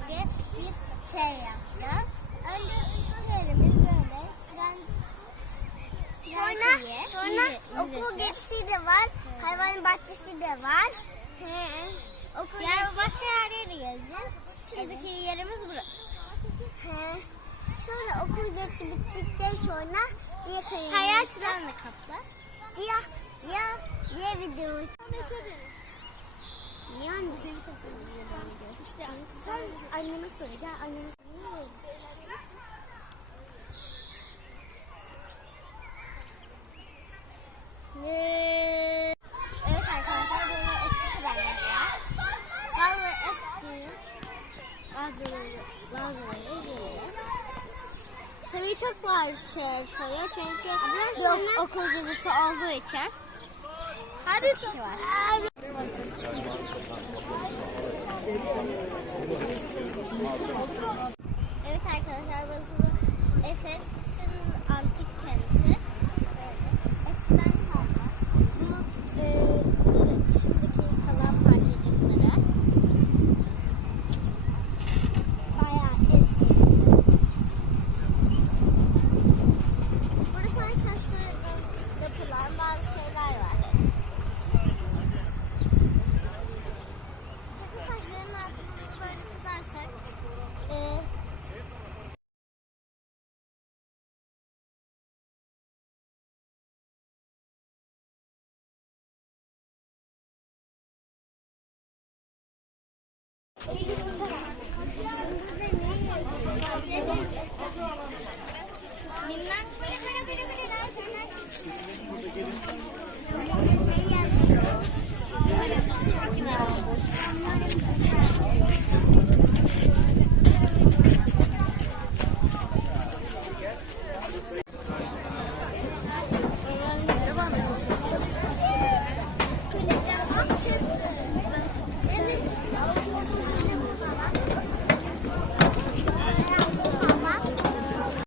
farklı bir şey yapacağız. Önce ürünlerimiz böyle. Ben Sonra, sonra okul geçişi de var. Hayvan bahçesi de var. He. Okul yani başka yerlere de gezeceğiz. Şimdiki yerimiz burası. He. Sonra okul geçişi bittikten sonra diye kayıyoruz. Hayaçlarla kaplı. Diye, diye, diye videomuz. Niye anne? İşte sen anneme söyle. Gel anneme. Ne? Evet arkadaşlar böyle eski trenler var. Bazıları eski, bazıları, bazıları yeni. Tabii çok var şey şöyle çünkü yok okul gezisi olduğu için. Evet arkadaşlar burası Minnak böyle böyle böyle böyle.